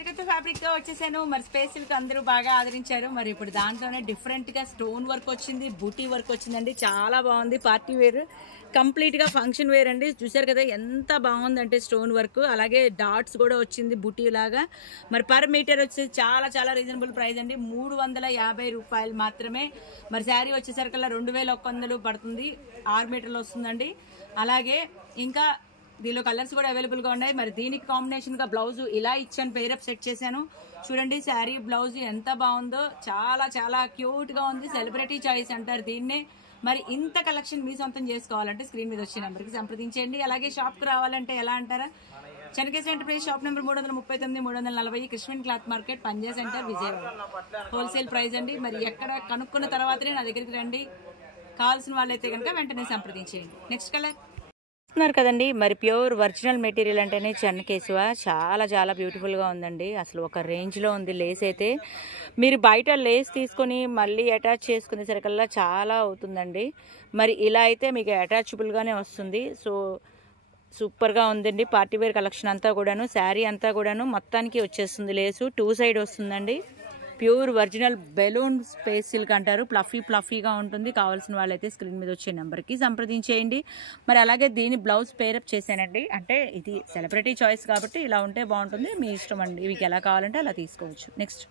అందరికీ ఫ్యాబ్రిక్ తో వచ్చేసాను. మరి స్పేస్ సిల్క్ అందరూ బాగా ఆదరించారు. మరి ఇప్పుడు దాంట్లోనే డిఫరెంట్ గా స్టోన్ వర్క్ వచ్చింది, బూటీ వర్క్ వచ్చిందండి. చాలా బాగుంది. పార్టీ వేర్, కంప్లీట్ గా ఫంక్షన్ వేర్ అండి. చూసారు కదా ఎంత బాగుందంటే స్టోన్ వర్క్, అలాగే డాట్స్ కూడా వచ్చింది బూటీ లాగా. మరి పర్ మీటర్ వచ్చేసి చాలా చాలా రీజనబుల్ ప్రైస్ అండి, 350 రూపాయలు మాత్రమే. మరి శారీ వచ్చేసరికల్లా 2100 పడుతుంది, 6 మీటర్లు వస్తుందండి. అలాగే ఇంకా దీనిలో కలర్స్ కూడా అవైలబుల్ గా ఉన్నాయి. మరి దీనికి కాంబినేషన్ గా బ్లౌజ్ ఇలా ఇచ్చాను, పేరప్ సెట్ చేశాను. చూడండి శారీ బ్లౌజ్ ఎంత బాగుందో, చాలా చాలా క్యూట్ గా ఉంది. సెలబ్రిటీ చాయిస్ అంటారు దీన్నే. మరి ఇంత కలెక్షన్ మీ సొంతం చేసుకోవాలంటే స్క్రీన్ మీద వచ్చే నెంబర్కి సంప్రదించండి. అలాగే షాప్ కు రావాలంటే ఎలా అంటారా, Chennakeshwara enterprise shop number 339 340 Krishna cloth market, Panja centre, Vijayawada. Wholesale price అండి. మరి ఎక్కడ కనుక్కున్న తర్వాతనే నా దగ్గరికి రండి. కావాల్సిన వాళ్ళైతే కనుక వెంటనే సంప్రదించేయండి. నెక్స్ట్ కలర్ చూస్తున్నారు కదండి. మరి ప్యూర్ ఒరిజినల్ మెటీరియల్ అంటేనే చెన్నకేశవ చాలా చాలా బ్యూటిఫుల్ గా ఉందండి. అసలు ఒక రేంజ్ లో ఉంది. లేస్ అయితే మీరు బయట లేస్ తీసుకొని మళ్ళీ అటాచ్ చేసుకునేసరికల్లా చాలా అవుతుందండి. మరి ఇలా అయితే మీకు అటాచబుల్ గానే వస్తుంది. సో సూపర్ గా ఉందండి. పార్టీ వేర్ కలెక్షన్ అంతా కూడాను, శారీ అంతా కూడాను మొత్తానికి వచ్చేస్తుంది. లేసు 2 సైడ్ వస్తుందండి. Pure original balloon space silk అంటారు. ఫ్లఫీగా ఉంటుంది. కావాల్సిన వాళ్ళైతే స్క్రీన్ మీద వచ్చే నెంబర్కి సంప్రదించేయండి. మరి అలాగే దీని బ్లౌజ్ పేరప్ చేశానండి. అంటే ఇది సెలబ్రిటీ చాయిస్ కాబట్టి ఇలా ఉంటే బాగుంటుంది, మీ ఇష్టం అండి. మీకు ఎలా కావాలంటే అలా తీసుకోవచ్చు. నెక్స్ట్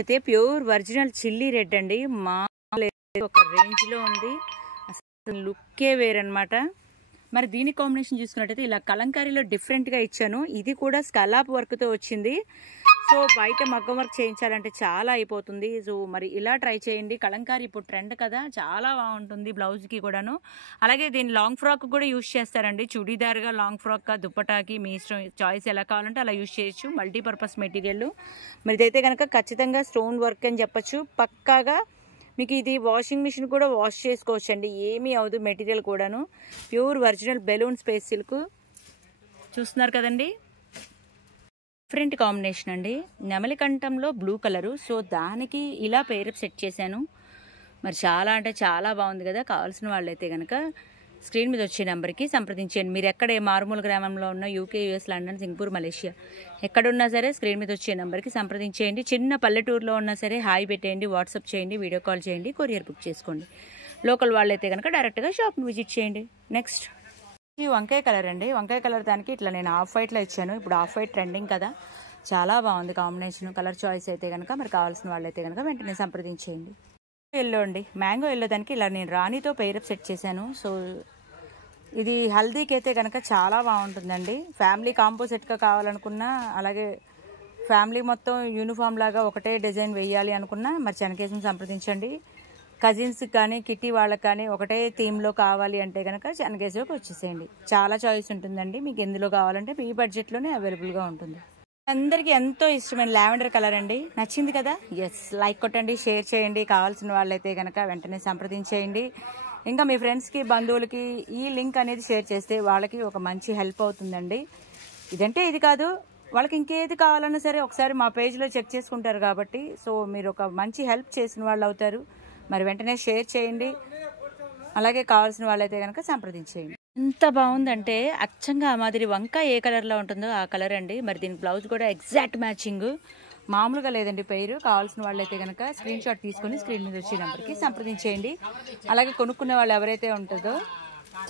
అయితే ప్యూర్ ఒరిజినల్ చిల్లీ రెడ్ అండి. మా ఒక రేంజ్ లో ఉంది. అసలు లుక్కే వేరనమాట. మరి దీని కాంబినేషన్ చూసుకున్నట్టయితే ఇలా కలంకారీలో డిఫరెంట్ గా ఇచ్చాను. ఇది కూడా స్కలాప్ వర్క్ తో వచ్చింది. సో బయట మగ్గం వర్క్ చేయించాలంటే చాలా అయిపోతుంది. సో మరి ఇలా ట్రై చేయండి. కలంకారీ ఇప్పుడు ట్రెండ్ కదా, చాలా బాగుంటుంది బ్లౌజ్ కి కూడాను. అలాగే దీన్ని లాంగ్ ఫ్రాక్ కూడా యూజ్ చేస్తారండి. చుడీదార్గా, లాంగ్ ఫ్రాక్ గా, దుప్పటాకి మీ ఇష్టం, చాయిస్ ఎలా కావాలంటే అలా యూజ్ చేయొచ్చు. Multipurpose material. మరి ఇదైతే కనుక ఖచ్చితంగా స్టోన్ వర్క్ అని చెప్పొచ్చు. పక్కాగా మీకు ఇది వాషింగ్ మిషన్ కూడా వాష్ చేసుకోవచ్చు అండి, ఏమీ అవదు. మెటీరియల్ కూడాను pure original balloon space silk. చూస్తున్నారు కదండి, డిఫరెంట్ కాంబినేషన్ అండి. నెమలి కంఠంలో బ్లూ కలరు. సో దానికి ఇలా పేరప్ సెట్ చేశాను. మరి చాలా అంటే చాలా బాగుంది కదా. కావాల్సిన వాళ్ళైతే కనుక స్క్రీన్ మీద వచ్చే నెంబర్కి సంప్రదించండి. మీరు ఎక్కడ మారుమూల గ్రామంలో ఉన్న UK, US, London, Singapore, Malaysia ఎక్కడున్నా సరే స్క్రీన్ మీద వచ్చే నెంబర్కి సంప్రదించేయండి. చిన్న పల్లెటూరులో ఉన్నా సరే హాయ్ పెట్టేయండి, వాట్సాప్ చేయండి, వీడియో కాల్ చేయండి, కొరియర్ బుక్ చేసుకోండి. లోకల్ వాళ్ళైతే కనుక డైరెక్ట్గా షాప్ని విజిట్ చేయండి. నెక్స్ట్ ఈ వంకాయ కలర్ అండి. వంకాయ కలర్ దానికి ఇట్లా నేను ఆఫ్ వైట్లో ఇచ్చాను. ఇప్పుడు ఆఫ్ వైట్ ట్రెండింగ్ కదా, చాలా బాగుంది కాంబినేషన్. కలర్ చాయిస్ అయితే కనుక మరి కావాల్సిన వాళ్ళైతే కనుక వెంటనే సంప్రదించేయండి. ఎల్లో అండి, మ్యాంగో ఎల్లో దానికి ఇలా నేను రాణితో పేరప్ సెట్ చేశాను. సో ఇది హల్దీకి అయితే కనుక చాలా బాగుంటుందండి. ఫ్యామిలీ కాంబో సెట్గా కావాలనుకున్నా, అలాగే ఫ్యామిలీ మొత్తం యూనిఫామ్ లాగా ఒకటే డిజైన్ వేయాలి అనుకున్నా మరి చెన్నకేశం సంప్రదించండి. కజిన్స్ కానీ కిట్టి వాళ్ళకి కానీ ఒకటే థీమ్లో కావాలి అంటే కనుక చెన్నకేశవకి వచ్చేసేయండి. చాలా చాయిస్ ఉంటుందండి. మీకు ఎందులో కావాలంటే మీ బడ్జెట్లోనే అవైలబుల్గా ఉంటుంది. అందరికీ ఎంతో ఇష్టమైన లావెండర్ కలర్ అండి. నచ్చింది కదా, ఎస్ లైక్ కొట్టండి, షేర్ చేయండి. కావాల్సిన వాళ్ళైతే కనుక వెంటనే సంప్రదించేయండి. ఇంకా మీ ఫ్రెండ్స్కి, బంధువులకి ఈ లింక్ అనేది షేర్ చేస్తే వాళ్ళకి ఒక మంచి హెల్ప్ అవుతుందండి. ఇదంటే ఇది కాదు, వాళ్ళకి ఇంకేది కావాలన్నా సరే ఒకసారి మా పేజ్లో చెక్ చేసుకుంటారు కాబట్టి సో మీరు ఒక మంచి హెల్ప్ చేసిన వాళ్ళు అవుతారు. మరి వెంటనే షేర్ చేయండి. అలాగే కావాల్సిన వాళ్ళైతే కనుక సంప్రదించేయండి. ఎంత బాగుందంటే అచ్చంగా ఆ మాదిరి వంకాయ ఏ కలర్లో ఉంటుందో ఆ కలర్ అండి. మరి దీని బ్లౌజ్ కూడా ఎగ్జాక్ట్ మ్యాచింగ్, మామూలుగా లేదండి పేరు. కావాల్సిన వాళ్ళైతే కనుక స్క్రీన్ షాట్ తీసుకొని స్క్రీన్ మీద వచ్చే నెంబర్కి సంప్రదించేయండి. అలాగే కొనుక్కునే వాళ్ళు ఎవరైతే ఉంటుందో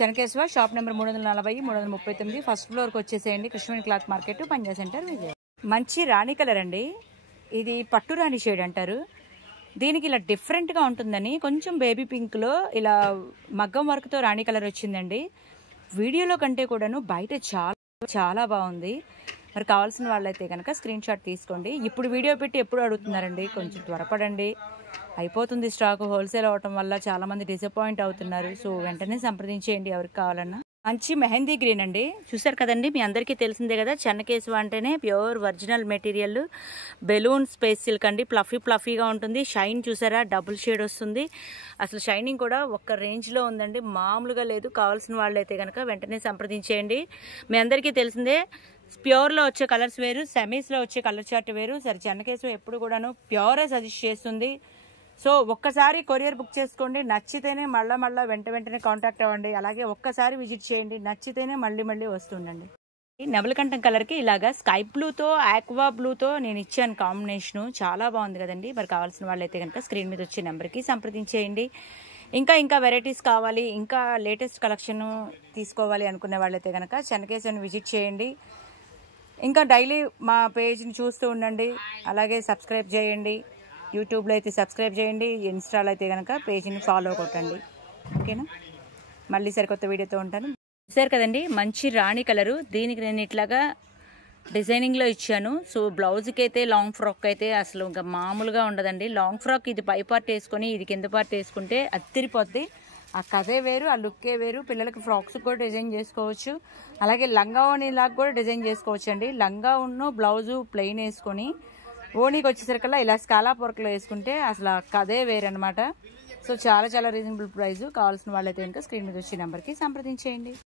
చెన్నకేశవ షాప్ నెంబర్ 340 339 ఫస్ట్ ఫ్లోర్కి వచ్చేసేయండి. Krishna cloth market, Panja centre, Vijayawada. మంచి రాణి కలర్ అండి. ఇది పట్టు రాణి షేడ్ అంటారు. దీనికి ఇలా డిఫరెంట్గా ఉంటుందని కొంచెం బేబీ పింక్లో ఇలా మగ్గం వర్క్తో రాణి కలర్ వచ్చిందండి. వీడియోలో కంటే కూడాను బయట చాలా చాలా బాగుంది. మరి కావాల్సిన వాళ్ళైతే కనుక స్క్రీన్ షాట్ తీసుకోండి. ఇప్పుడు వీడియో పెట్టి ఎప్పుడు అడుగుతున్నారండి, కొంచెం త్వరపడండి, అయిపోతుంది స్టాక్. హోల్సేల్ అవటం వల్ల చాలామంది డిసప్పాయింట్ అవుతున్నారు. సో వెంటనే సంప్రదించేయండి ఎవరికి కావాలన్నా. మంచి మెహందీ గ్రీన్ అండి. చూసారు కదండి, మీ అందరికీ తెలిసిందే కదా చెన్నకేశవ అంటేనే pure original material balloon space silk అండి. ఫ్లఫీగా ఉంటుంది. షైన్ చూసారా, డబుల్ షేడ్ వస్తుంది. అసలు షైనింగ్ కూడా ఒక్క రేంజ్లో ఉందండి, మామూలుగా లేదు. కావాల్సిన వాళ్ళైతే కనుక వెంటనే సంప్రదించేయండి. మీ అందరికీ తెలిసిందే ప్యూర్లో వచ్చే కలర్స్ వేరు, సెమీస్లో వచ్చే కలర్ చార్ట్ వేరు. సరే చెన్నకేశవ ఎప్పుడు కూడాను ప్యూరే సజెస్ట్ చేస్తుంది. సో ఒక్కసారి కొరియర్ బుక్ చేసుకోండి. నచ్చితేనే మళ్ళీ వెంటనే కాంటాక్ట్ అవ్వండి. అలాగే ఒక్కసారి విజిట్ చేయండి, నచ్చితేనే మళ్ళీ వస్తుండండి. ఈ నెమలికంఠం కలర్కి ఇలాగా స్కై బ్లూతో ఆక్వా బ్లూతో నేను ఇచ్చాను కాంబినేషను. చాలా బాగుంది కదండి. మరి కావాల్సిన వాళ్ళైతే కనుక స్క్రీన్ మీద వచ్చే నెంబర్కి సంప్రదించేయండి. ఇంకా వెరైటీస్ కావాలి, ఇంకా లేటెస్ట్ కలెక్షన్ తీసుకోవాలి అనుకునే వాళ్ళైతే కనుక చెన్నకేశవని విజిట్ చేయండి. ఇంకా డైలీ మా పేజ్ని చూస్తూ ఉండండి. అలాగే సబ్స్క్రైబ్ చేయండి. యూట్యూబ్లో అయితే సబ్స్క్రైబ్ చేయండి, ఇన్స్టాలో అయితే కనుక పేజ్ని ఫాలో కొట్టండి. ఓకేనా? మళ్ళీ సరికొత్త వీడియోతో ఉంటాను. చూసారు కదండి, మంచి రాణి కలరు. దీనికి నేను ఇట్లాగా డిజైనింగ్లో ఇచ్చాను. సో బ్లౌజ్కి అయితే లాంగ్ ఫ్రాక్ అయితే అసలు ఇంకా మామూలుగా ఉండదండి. లాంగ్ ఫ్రాక్ ఇది పై పార్ట్ వేసుకొని ఇది కింద పార్ట్ వేసుకుంటే అత్తిరిపోద్ది. ఆ కథే వేరు, ఆ లుక్కే వేరు. పిల్లలకి ఫ్రాక్స్ కూడా డిజైన్ చేసుకోవచ్చు. అలాగే లంగా ఓణీలాగా కూడా డిజైన్ చేసుకోవచ్చు అండి. లంగా ఉన్ను బ్లౌజు ప్లెయిన్ వేసుకొని ఓణీకి వచ్చేసరికల్లా ఇలా స్కాలా పొరకలు వేసుకుంటే అసలు కథే వేరు అనమాట. సో చాలా రీజనబుల్ ప్రైస్. కావాల్సిన వాళ్ళైతే కనుక స్క్రీన్ మీద వచ్చే నెంబర్కి సంప్రదించేయండి.